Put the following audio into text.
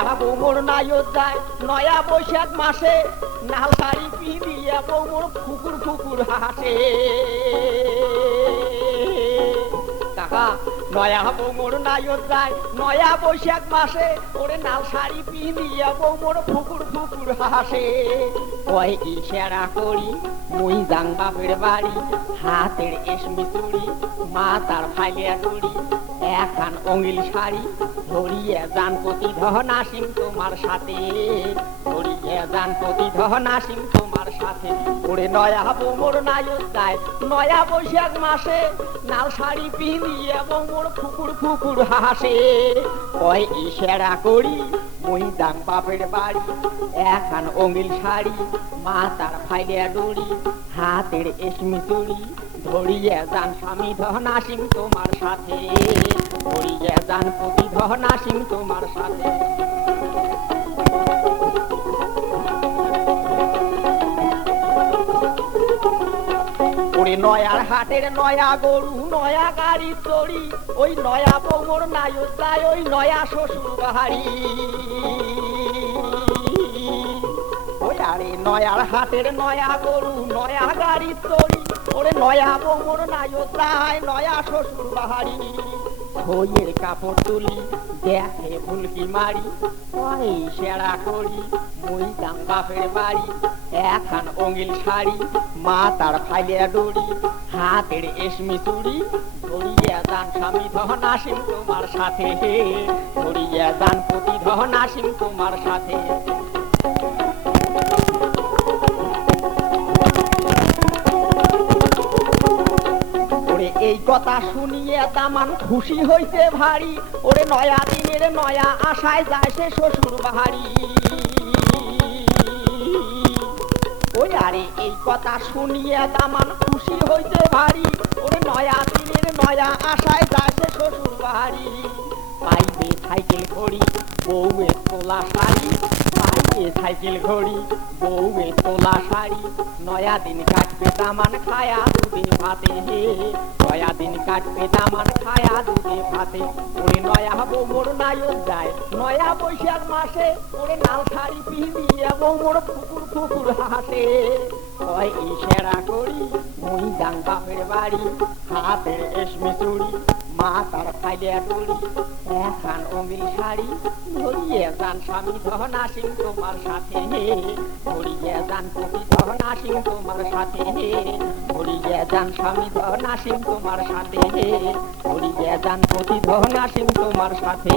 নয়া বৌমোর নায়ত যায় নয়া বৈশাখ মাসে নাল শাড়ি পিঁধিয়ে বৌমোর ফুকুর ফুকুর হাসে কাকা নয়া বৌমোর নায়ত যায় নয়া বৈশাখ মাসে ওরে নাল শাড়ি পিঁধিয়ে বৌমোর ফুকুর ফুকুর হাসে কয় ইশারা করি মুই যাং বাপের বাড়ি হাতের এসমি চুড়ি মাথার ফাইলিয়া টুড়ি এখান অঙ্গিল শাড়ি ধরিয়ে যান প্রতিধন আসিম তোমার সাথে ধরিয়ে যান প্রতিধন আসিম তোমার সাথে ওরে নয়া বৌমোর নায়ত যায় নয়া বৈশাখ মাসে নাল শাড়ি পিঁধিয়ে বৌমোর ফুকুর ফুকুর হাসে কয় ইশারা করি মুই যাং বাপের বাড়ি এখান অঙ্গিল শাড়ি মাথার ফাইলিয়া ডুড়ি হাতের এসমি চুড়ি ধরিয়ে যান স্বামী ধন আসিম তোমার সাথে ধরিয়ে যান প্রতিধন আসিম তোমার সাথে ওরে নয়ার হাটের নয়া গরু নয়া গাড়ি চড়ি ওই নয়া বৌমোর নায়ত যায় ওই নয়া শ্বশুর বাড়ি ওই আরে নয়ার হাটের নয়া গরু নয়া গাড়ি চড়ি ওরে নয়া বৌমোর নায়ত যায় নয়া শ্বশুর বাড়ি বইয়ের কাপড় তুলি দেখে ভুলকি মারি ওই সেরা করি মুই যাং বাপের বাড়ি এখান অঙ্গিল শাড়ি মাথার ফাইলিয়া ডুড়ি হাতের এসমি চুড়ি ধরিয়ে যান স্বামী ধন আসিম তোমার সাথে ধরিয়ে যান প্রতিধন আসিম তোমার সাথে এই কথা শুনিয়ে দামান খুশি হইতে ভারী ওরে নয়া দিনের নয়া আশায় যায় সে শ্বশুর বাড়ি ওই আরে এই কথা শুনিয়ে দামান খুশি হইতে ভারী ওরে নয়া দিনের নয়া আশায় যায় সে শ্বশুর বাড়ি পাইবে সাইকেল ঘড়ি বউয়ের তোলা শাড়ি পাইবে সাইকেল ঘড়ি বউয়ের তোলা শাড়ি নয়া দিন কাটবে দামান খায়া দুদিন ভাতে নয়া দিন কাটবে দামান খায়া দুধে ভাতে ওরে নয়া বৌমোর নায়ত যায় নয়া বৈশাখ মাসে ওরে নাল শাড়ি পিঁধিয়ে বৌমোর ফুকুর ফুকুর হাসে কয় ইশারা করি মুই যাং বাপের বাড়ি হাতের এসমি চুড়ি মাথার ফাইলিয়া ডুড়ি এখান অঙ্গিল শাড়ি ধরিয়ে যান স্বামী ধন আসিম তোমার সাথে ধরিয়ে যান প্রতিধন আসিম তোমার সাথে ধরিয়ে যান স্বামী ধন আসিম তোমার সাথে ধরিয়ে যান প্রতিধন আসিম তোমার সাথে।